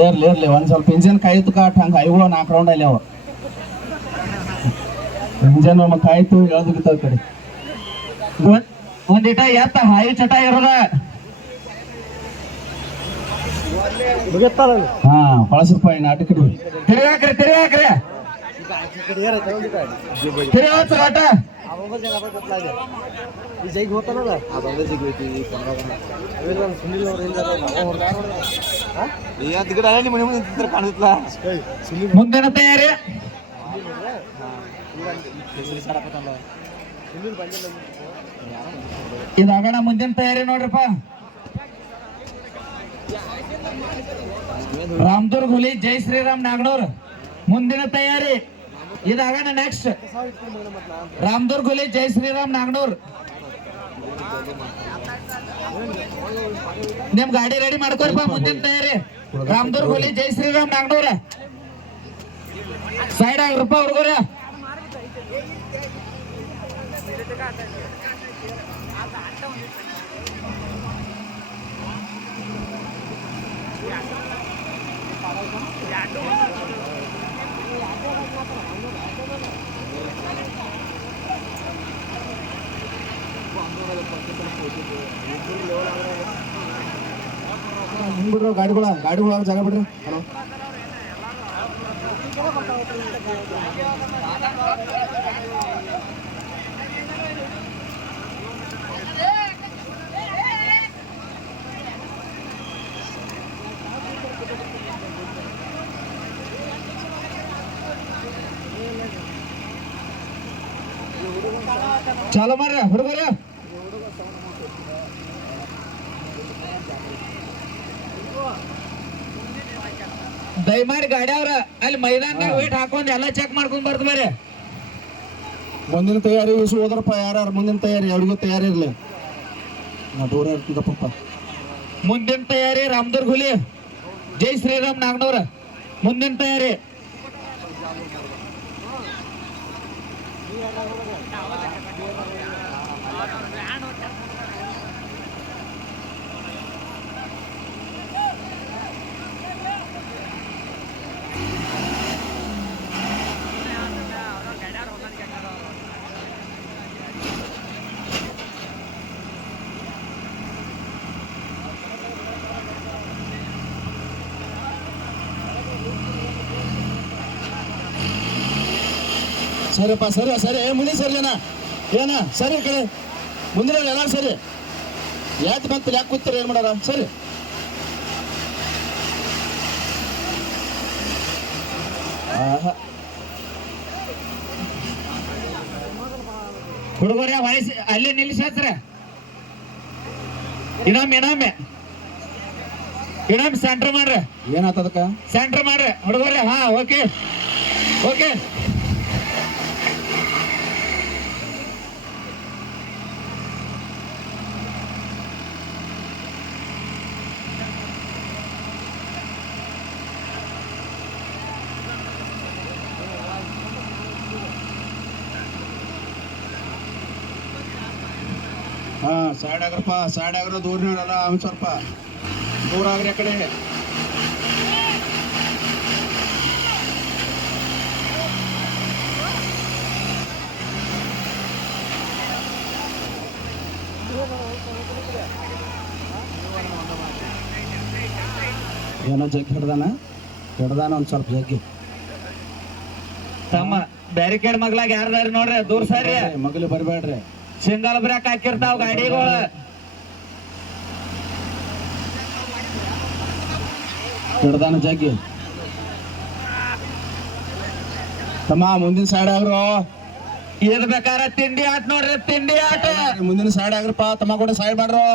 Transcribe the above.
ಇರ್ಲಿ ಇರ್ಲಿ ಒಂದ್ ಸ್ವಲ್ಪ ಇಂಜಿನ್ ಕಾಯ್ತು ಕಾಟ್ ಹಂಗ ಐಗಳು ನಾಲ್ಕು ರೌಂಡ್ ಅಲ್ಲಿ ಅವ. ಇಂಜನ್ ಕಾಯ್ತು ಹೇಳ್ದು ಕಡೆ. ಒಂದ್- ಒಂದಿಟ ಎತ್ತ, ಹಾಯಿ ಚಟ ಇರೋದ. ಹಾ, ಪಳಸಪ್ಪಾಯಿ ನಾಟಕ ತಿರುಗಾಕ್ರಿ ತಿರುಗಾಕ್ರಿ ತಿರುಗಾಚ ಆಟ ಜೈಗ್ ಹೋಗ್ತಾನಲ್ಲ ಅದೊಂದೇ ಅವೆಲ್ಲ ಸುನಿಲ್ ಅವ್ರು ಇಲ್ಲ ನಿಮ್ಮ ಮನೆ ಮುಂದೆ ನಿಂತಿದ್ರೆ ಕಾಣಿಸ್ಲ ಮುಂದಿನ ತಯಾರಿ. ಇದಾಗಣ ಮುಂದಿನ ತಯಾರಿ ನೋಡ್ರಿಪ್ಪ. ರಾಮದುರ್ಗ್ ಹುಲಿ, ಜೈ ಶ್ರೀರಾಮ್ ನಾಗನೂರ್. ಮುಂದಿನ ತಯಾರಿ. ಇದಾಗಣ ನೆಕ್ಸ್ಟ್ ರಾಮದುರ್ಗ ಹುಲಿ, ಜೈ ಶ್ರೀರಾಮ್ ನಾಗನೂರ್. ನಿಮ್ ಗಾಡಿ ರೆಡಿ ಮಾಡ್ಕೊರಿಪ್ಪ ಮುಂದಿನ ತಯಾರಿ. ರಾಮದುರ್ಗ ಹುಲಿ, ಜೈ ಶ್ರೀರಾಮ್ ನಾಗನೂರ್. ಸೈಡ್ ಆಗ್ರಪ್ಪ ಹುಡುಗರ. ಬಿಡ್ರಿ ಗಾಡಿಗಳ ಗಾಡಿಗಳ ಜಾಗ ಬಿಡ್ರಿ? ಹಲೋ. ಚಾಲು ಮಾಡ್ರಿ ಹುಡುಗರ. ದಯಮಾಡಿ ಗಾಡಿ ಅವ್ರ ಅಲ್ಲಿ ಮೈದಾನ ವೇಟ್ ಹಾಕೊಂಡು ಎಲ್ಲ ಚೆಕ್ ಮಾಡ್ಕೊಂಡ್ ಬರ್ತ ಬರ್ರಿ. ಮುಂದಿನ ತಯಾರಿ ಇಸು ಹೋದ್ರಪ್ಪ ಯಾರು ಮುಂದಿನ ತಯಾರಿ ಅವ್ರಿಗೂ ತಯಾರಿ ಇರ್ಲಿ. ನಾ ದೂರ ಇರ್ತಿದ್ದಪ್ಪ ಮುಂದಿನ ತಯಾರಿ ರಾಮದುರ್ಗ ಹುಲಿ. ಜೈ ಶ್ರೀರಾಮ್ ನಾಗನೂರ. ಮುಂದಿನ ತಯಾರಿ. ಸರಿಪ್ಪ ಸರಿ ಸರಿ. ಏ ಮುಂದೆ ಸರಿ ಏನ ಏನ ಸರಿ ಕಡೆ ಮುಂದಿನ ಎಲ್ಲ ಸರಿ? ಯಾತ್ ಮತ್ತೆ ಯಾಕೆ ಕೂತಾರೆ ಏನ್ ಮಾಡಾರ? ಸರಿ. ಹುಡುಗರ ವಯಸ್ಸು ಅಲ್ಲಿ ನಿಲ್ಲಿಸತ್ರ ಇನ್ನೊಮ್ಮೆ ಇನ್ನೊಮ್ಮೆ ಇನ್ನೊಮ್ಮೆ ಸೆಂಟರ್ ಮಾಡ್ರಿ. ಏನಾತದಕ್ಕ ಸೆಂಟರ್ ಮಾಡ್ರಿ. ಹುಡುಗರೇ ಹಾ ಓಕೆ ಓಕೆ ಹಾ ಸೈಡ್ ಆಗ್ರಪ್ಪ ಸೈಡ್ ಆಗ್ರ ನೋಡಲ್ಲ ಒಂದ್ ಸ್ವಲ್ಪ ದೂರ ಆಗ್ರಿ ಆ ಕಡೆ. ಏನೋ ಜಗ್ಗಿ ಹಿಡ್ದಾನ? ಹಿಡ್ದಾನ ಒಂದ್ ಸ್ವಲ್ಪ ಜಗ್ಗಿ. ತಮ್ಮ ಬ್ಯಾರಿಕೇಡ್ ಮಗ್ಲಾಗ ಯಾರ್ದಾರಿ ನೋಡ್ರಿ ದೂರ ಸರಿ ಮಗಲು ಬರ್ಬೇಡ್ರಿ ಸಿಂಗಲ್ ಬ್ರೇಕ್ ಹಾಕಿರ್ತಾವ ಗಾಡಿಗಳು. ಜಗ್ಗಿ. ತಮ್ಮ ಮುಂದಿನ ಸೈಡ್ ಆಗ್ರು ಏನ್ ಬೇಕಾರ ತಿಂಡಿ ಆಟ ನೋಡ್ರಿ, ತಿಂಡಿ ಆಟ. ಮುಂದಿನ ಸೈಡ್ ಆಗ್ರಪ್ಪ, ತಮ್ಮ ಕೂಡ ಸೈಡ್ ಮಾಡ್ರು.